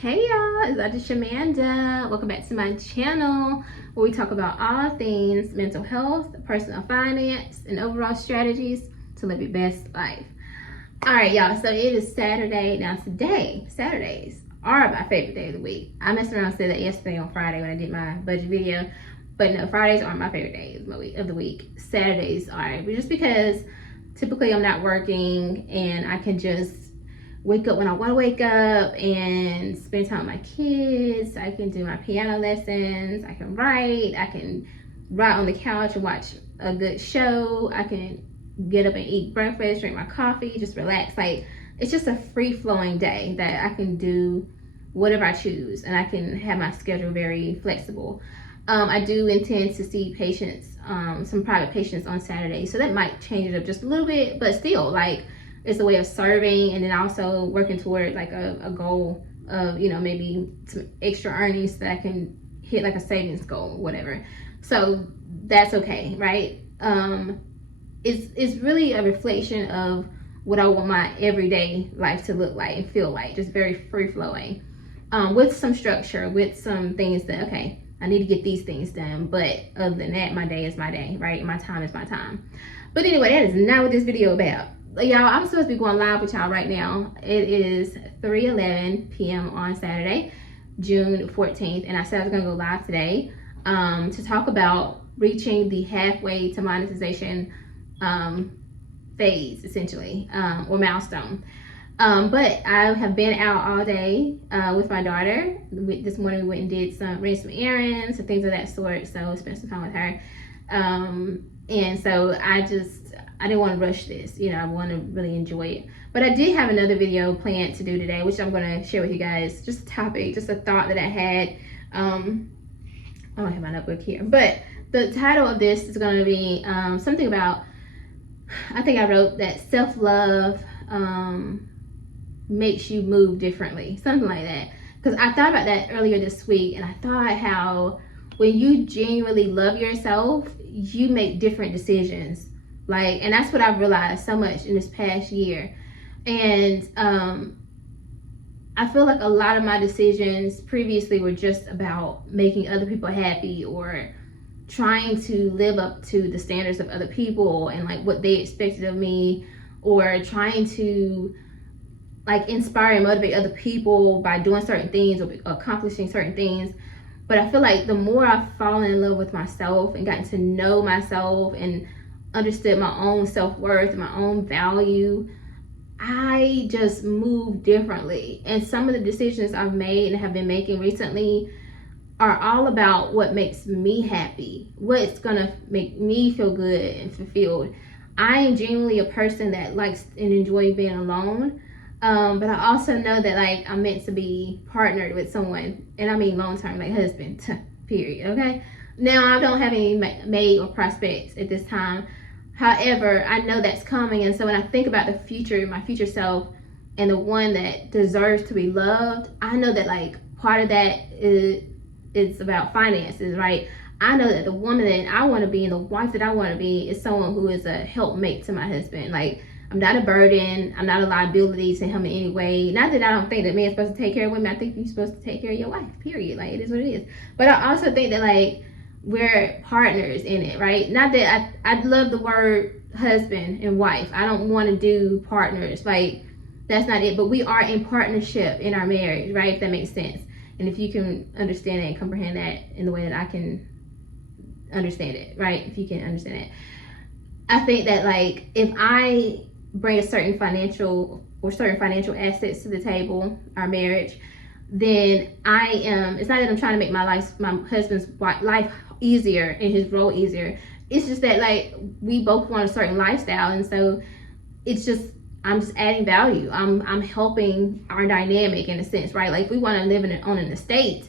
Hey y'all, it's Dr. Shamanda. Welcome back to my channel where we talk about all things mental health, personal finance, and overall strategies to live your best life. All right, y'all, so it is Saturday. Now today, Saturdays are my favorite day of the week. I messed around and said that yesterday on Friday when I did my budget video, but no, Fridays aren't my favorite days of the week. Saturdays are, just because typically I'm not working and I can just wake up when I want to wake up and spend time with my kids. I can do my piano lessons. I can write on the couch and watch a good show. I can get up and eat breakfast, drink my coffee, just relax. Like, it's just a free-flowing day that I can do whatever I choose, and I can have my schedule very flexible. I do intend to see patients, some private patients on Saturday, so that might change it up just a little bit, but still, like, it's a way of serving and then also working toward like a goal of, maybe some extra earnings that I can hit, like a savings goal or whatever. So that's okay, right? It's really a reflection of what I want my everyday life to look like and feel like, just very free flowing, with some structure, with some things that, okay, I need to get these things done, but other than that, my day is my day, right? My time is my time. But anyway, that is not what this video is about. Y'all, I'm supposed to be going live with y'all right now. It is 3:11 p.m. on Saturday, June 14th, and I said I was gonna go live today to talk about reaching the halfway to monetization phase, essentially, or milestone. But I have been out all day with my daughter. This morning we went and ran some errands and things of that sort, so spent some time with her. And so I didn't want to rush this, I want to really enjoy it. But I did have another video planned to do today, which I'm going to share with you guys. Just a topic, just a thought that I had. I don't have my notebook here, but the title of this is going to be something about, I think I wrote that self-love makes you move differently, something like that. Because I thought about that earlier this week, and I thought how when you genuinely love yourself, you make different decisions. Like, and that's what I've realized so much in this past year. And I feel like a lot of my decisions previously were just about making other people happy or trying to live up to the standards of other people and like what they expected of me, or trying to like inspire and motivate other people by doing certain things or accomplishing certain things. But I feel like the more I've fallen in love with myself and gotten to know myself and understood my own self-worth and my own value, I just move differently. And some of the decisions I've made and have been making recently are all about what makes me happy, what's gonna make me feel good and fulfilled. I am genuinely a person that likes and enjoys being alone, but I also know that like I'm meant to be partnered with someone, and I mean long-term, like husband, period, okay? Now, I don't have any mate or prospects at this time. However, I know that's coming, and so when I think about the future, my future self, and the one that deserves to be loved, I know that like part of that is about finances, right? I know that the woman that I want to be and the wife that I want to be is someone who is a helpmate to my husband. Like, I'm not a burden. I'm not a liability to him in any way. Not that I don't think that men are supposed to take care of women. I think you're supposed to take care of your wife, period. Like, it is what it is. But I also think that like we're partners in it, right? Not that I love the word husband and wife. I don't want to do partners. Like, that's not it. But we are in partnership in our marriage, right? If that makes sense. And if you can understand it and comprehend that in the way that I can understand it, right? If you can understand it. I think that like if I bring a certain financial assets to the table, our marriage, then it's not that I'm trying to make my husband's life easier and his role easier. It's just that like we both want a certain lifestyle, and so it's just I'm just adding value. I'm helping our dynamic in a sense, right? Like if we want to live on an estate,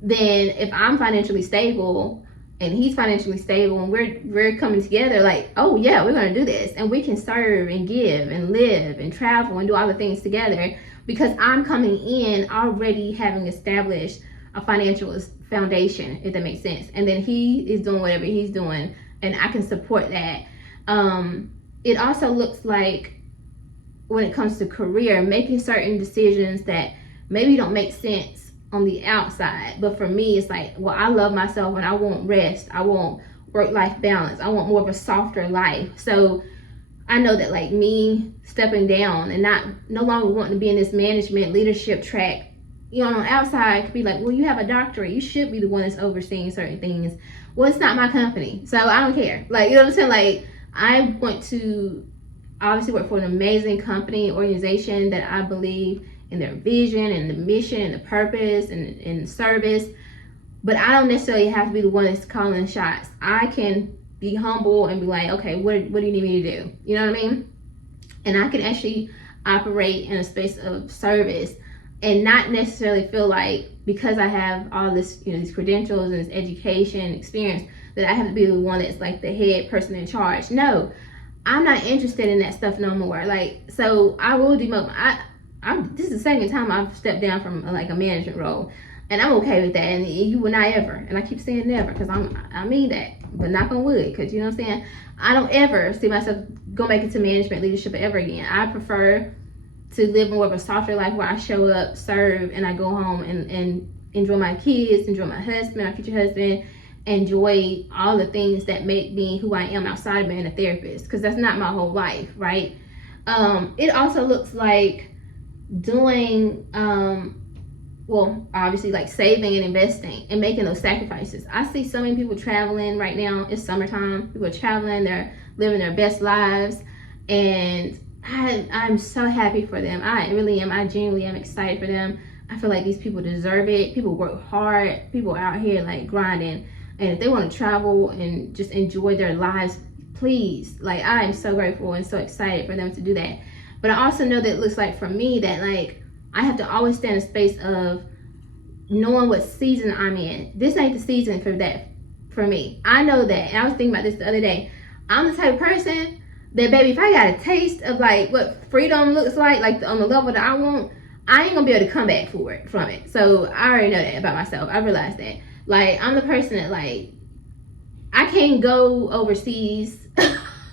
then if I'm financially stable and he's financially stable and we're coming together, like, oh yeah, we're gonna do this, and we can serve and give and live and travel and do all the things together, because I'm coming in already having established a financial foundation, if that makes sense. And then he is doing whatever he's doing, and I can support that. It also looks like when it comes to career, making certain decisions that maybe don't make sense on the outside, but for me it's like, well, I love myself and I want rest, I want work-life balance, I want more of a softer life. So I know that like me stepping down and no longer wanting to be in this management leadership track, you know, on the outside could be like, well, you have a doctorate, you should be the one that's overseeing certain things. Well, it's not my company, so I don't care. Like, you know what I'm saying? Like, I want to obviously work for an amazing company, organization that I believe in their vision and the mission and the purpose and the service, but I don't necessarily have to be the one that's calling the shots. I can be humble and be like, okay, what do you need me to do? You know what I mean? And I can actually operate in a space of service and not necessarily feel like because I have all this, you know, these credentials and this education experience that I have to be the one that's like the head person in charge. No, I'm not interested in that stuff no more. Like, so I will demote. This is the second time I've stepped down from like a management role, and I'm okay with that. And you will not ever, and I keep saying never because I mean that, but knock on wood, because you know what I'm saying, I don't ever see myself go back into management leadership ever again. I prefer to live more of a softer life where I show up, serve, and I go home and enjoy my kids, enjoy my husband, my future husband, enjoy all the things that make me who I am outside of being a therapist, because that's not my whole life, right? It also looks like doing well, obviously like saving and investing and making those sacrifices. I see so many people traveling right now. It's summertime. People are traveling. They're living their best lives. And I'm so happy for them. I really am. I genuinely am excited for them. I feel like these people deserve it. People work hard. People are out here like grinding. And if they want to travel and just enjoy their lives, please. Like, I am so grateful and so excited for them to do that. But I also know that it looks like for me that like I have to always stay in a space of knowing what season I'm in. This ain't the season for that for me. I know that. And I was thinking about this the other day. I'm the type of person that, baby, if I got a taste of like what freedom looks like on the level that I want, I ain't gonna be able to come back from it. So I already know that about myself. I realized that. Like, I'm the person that like, I can't go overseas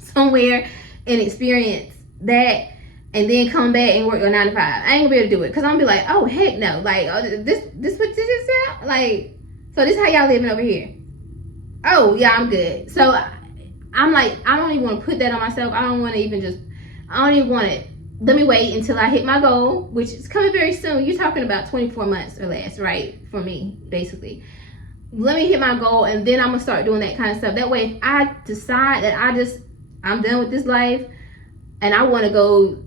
somewhere and experience that and then come back and work a 9 to 5. I ain't gonna be able to do it, because I'm gonna be like, oh heck no, like, oh, this what this is out? Like, so this how y'all living over here? Oh yeah, I'm good. So I'm like, I don't even want to put that on myself. I don't want it. Let me wait until I hit my goal, which is coming very soon. You're talking about 24 months or less, right? For me, basically. Let me hit my goal, and then I'm gonna start doing that kind of stuff. That way, if I decide that I'm done with this life and I want to go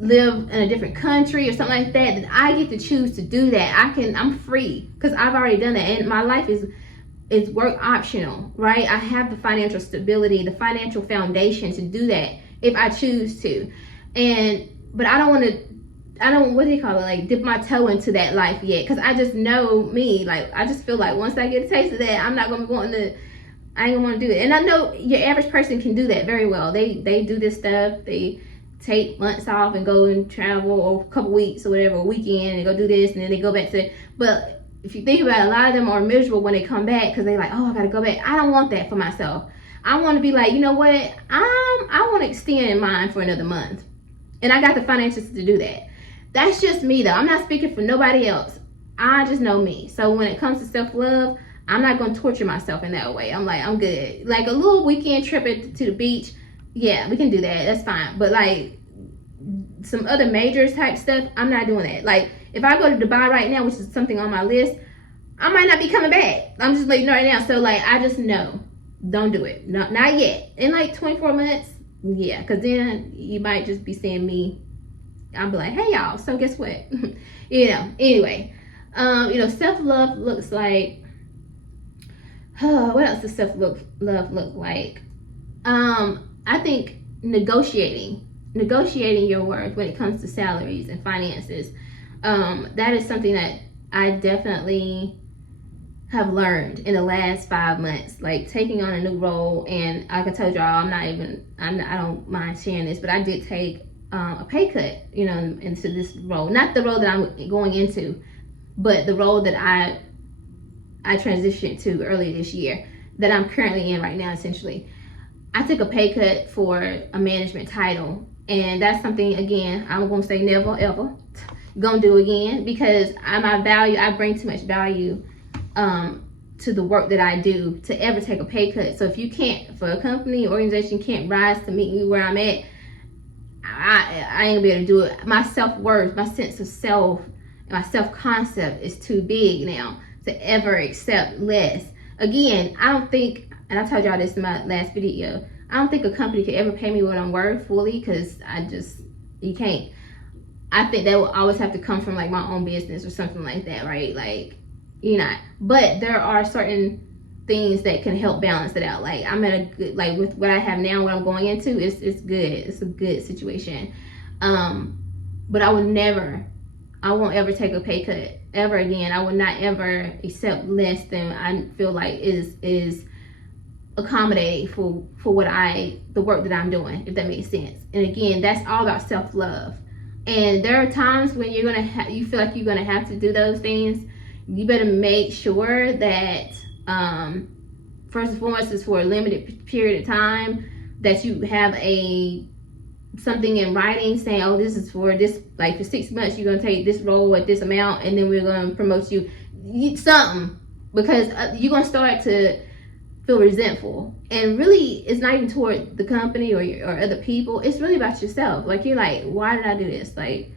live in a different country or something like that, then I get to choose to do that. I'm free, because I've already done that, and my life is work optional, right? I have the financial stability, the financial foundation to do that if I choose to. But I don't, what do you call it, like dip my toe into that life yet, because I just know me. Like, I just feel like once I get a taste of that, I ain't gonna want to do it. And I know your average person can do that very well. They do this stuff. They take months off and go and travel, or a couple weeks or whatever, a weekend, and go do this, and then they go back to it. But if you think about it, a lot of them are miserable when they come back, because they're like, oh, I gotta go back. I don't want that for myself. I want to be like, you know what, I want to extend mine for another month, and I got the finances to do that. That's just me though. I'm not speaking for nobody else. I just know me. So when it comes to self-love, I'm not going to torture myself in that way. I'm like, I'm good. Like a little weekend trip to the beach, yeah, we can do that. That's fine. But like some other major type stuff, I'm not doing that. Like, if I go to Dubai right now, which is something on my list, I might not be coming back. I'm just letting you know right now. So like, I just know, don't do it. Not yet. In like 24 months, yeah, because then you might just be seeing me. I'll be like, hey y'all, so guess what? Anyway, self-love looks like, what else does self-love look like? I think negotiating your worth when it comes to salaries and finances. That is something that I definitely have learned in the last 5 months, like taking on a new role. And like I told y'all, I don't mind sharing this, but I did take a pay cut, into this role. Not the role that I'm going into, but the role that I transitioned to earlier this year, that I'm currently in right now, essentially. I took a pay cut for a management title, and that's something, again, I'm going to say never, ever. gonna do again, because I bring too much value to the work that I do to ever take a pay cut. So if you can't, for a company or organization can't rise to meet me where I'm at, I ain't gonna be able to do it. My self-worth, my sense of self, and my self-concept is too big now to ever accept less. Again, I don't think, and I told y'all this in my last video, I don't think a company could ever pay me what I'm worth fully, because you can't. I think that will always have to come from like my own business or something like that, right? Like, you're not. But there are certain things that can help balance it out. Like, I'm at a good, like with what I have now, what I'm going into, it's good. It's a good situation. But I won't ever take a pay cut ever again. I will not ever accept less than I feel like is accommodating for the work that I'm doing, if that makes sense. And again, that's all about self-love. And there are times when you feel like you're gonna have to do those things. You better make sure that first and foremost is for a limited period of time, that you have something in writing saying, oh, this is for this, like for 6 months you're gonna take this role at this amount, and then we're gonna promote you something, because you're gonna start to feel resentful. And really, it's not even toward the company or other people. It's really about yourself. Like, you're like, why did I do this? Like,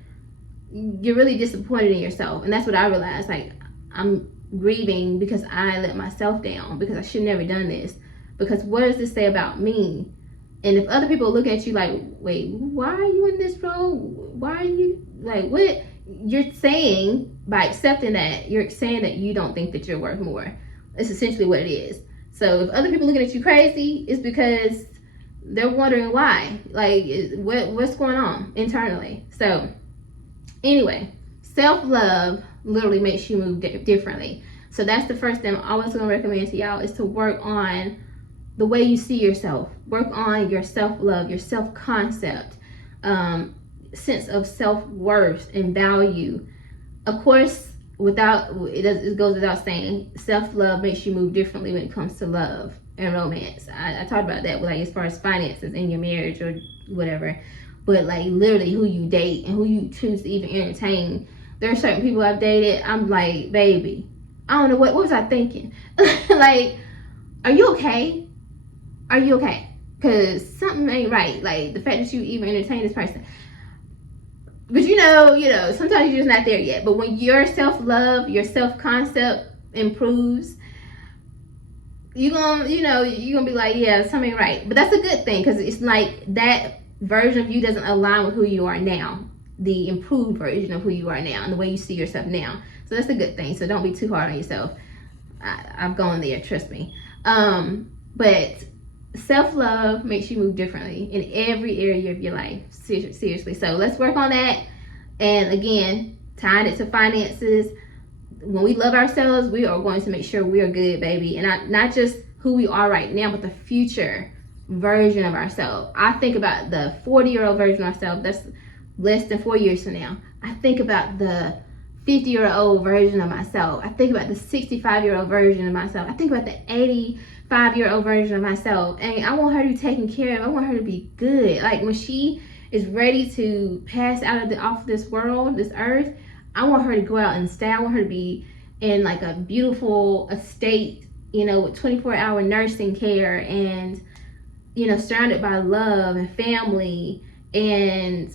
you're really disappointed in yourself. And that's what I realized. Like, I'm grieving because I let myself down, because I should never done this. Because what does this say about me? And if other people look at you like, wait, why are you in this role? Why are you, like, what? You're saying, by accepting that, you're saying that you don't think that you're worth more. It's essentially what it is. So if other people looking at you crazy, it's because they're wondering why. Like, what's going on internally? So anyway, self-love literally makes you move differently. So that's the first thing I'm always going to recommend to y'all, is to work on the way you see yourself. Work on your self-love, your self-concept, sense of self-worth and value. Of course, it goes without saying, self-love makes you move differently when it comes to love and romance. I talked about that, like as far as finances in your marriage or whatever. But like literally who you date and who you choose to even entertain. There are certain people I've dated, I'm like, baby, I don't know, what was I thinking? Like, are you okay? Are you okay? Because something ain't right. Like, the fact that you even entertain this person. But you know, sometimes you're just not there yet. But when your self-love, your self-concept improves, you're gonna be like, yeah, something ain't right. But that's a good thing, because it's like that version of you doesn't align with who you are now. The improved version of who you are now and the way you see yourself now. So that's a good thing. So don't be too hard on yourself. I've gone there, trust me. But self-love makes you move differently in every area of your life. Seriously. So let's work on that. And again, tying it to finances. When we love ourselves, we are going to make sure we are good, baby. And not just who we are right now, but the future version of ourselves. I think about the 40-year-old version of ourselves. That's less than 4 years from now. I think about the 50-year-old version of myself. I think about the 65-year-old version of myself. I think about the 85-year-old version of myself. And I want her to be taken care of. I want her to be good. Like, when she is ready to pass off this world, this earth, I want her to go out and stay. I want her to be in like a beautiful estate, with 24-hour nursing care and, surrounded by love and family. And,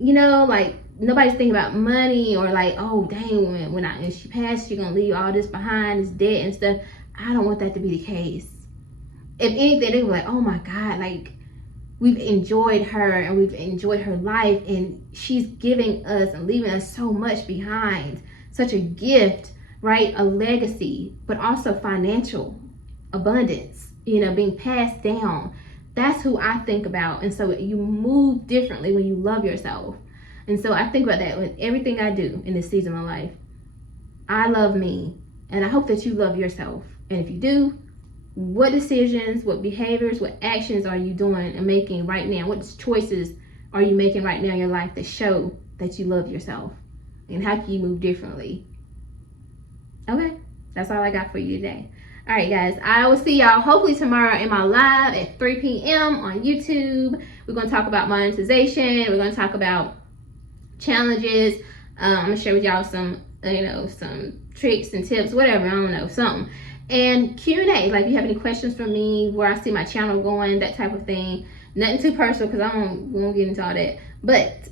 like, nobody's thinking about money or like, oh, dang, when she passed, she's going to leave all this behind, this debt and stuff. I don't want that to be the case. If anything, they were like, oh my God, like, we've enjoyed her and we've enjoyed her life, and she's giving us and leaving us so much behind. Such a gift, right? A legacy, but also financial abundance, being passed down. That's who I think about. And so you move differently when you love yourself. And so I think about that with everything I do in this season of my life. I love me, and I hope that you love yourself. And if you do, what decisions, what behaviors, what actions are you doing and making right now? What choices are you making right now in your life that show that you love yourself? And how can you move differently? Okay, that's all I got for you today. All right, guys, I will see y'all hopefully tomorrow in my live at 3 p.m. on YouTube. We're going to talk about monetization. We're going to talk about challenges. I'm gonna share with y'all some, some tricks and tips, whatever, I don't know, something. And Q&A, like if you have any questions for me, where I see my channel going, that type of thing. Nothing too personal, because we won't get into all that. But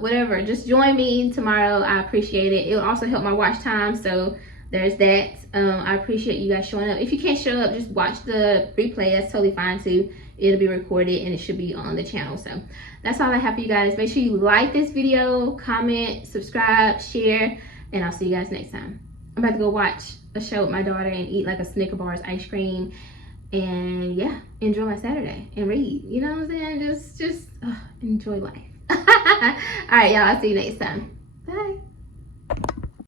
whatever, just join me tomorrow. I appreciate it. It will also help my watch time, so there's that. I appreciate you guys showing up. If you can't show up, just watch the replay. That's totally fine too. It'll be recorded and it should be on the channel. So that's all I have for you guys. Make sure you like this video, comment, subscribe, share, and I'll see you guys next time. I'm about to go watch a show with my daughter and eat like a Snicker bars ice cream, and yeah, enjoy my Saturday and read. You know what I'm saying? Just enjoy life. All right, y'all. I'll see you next time.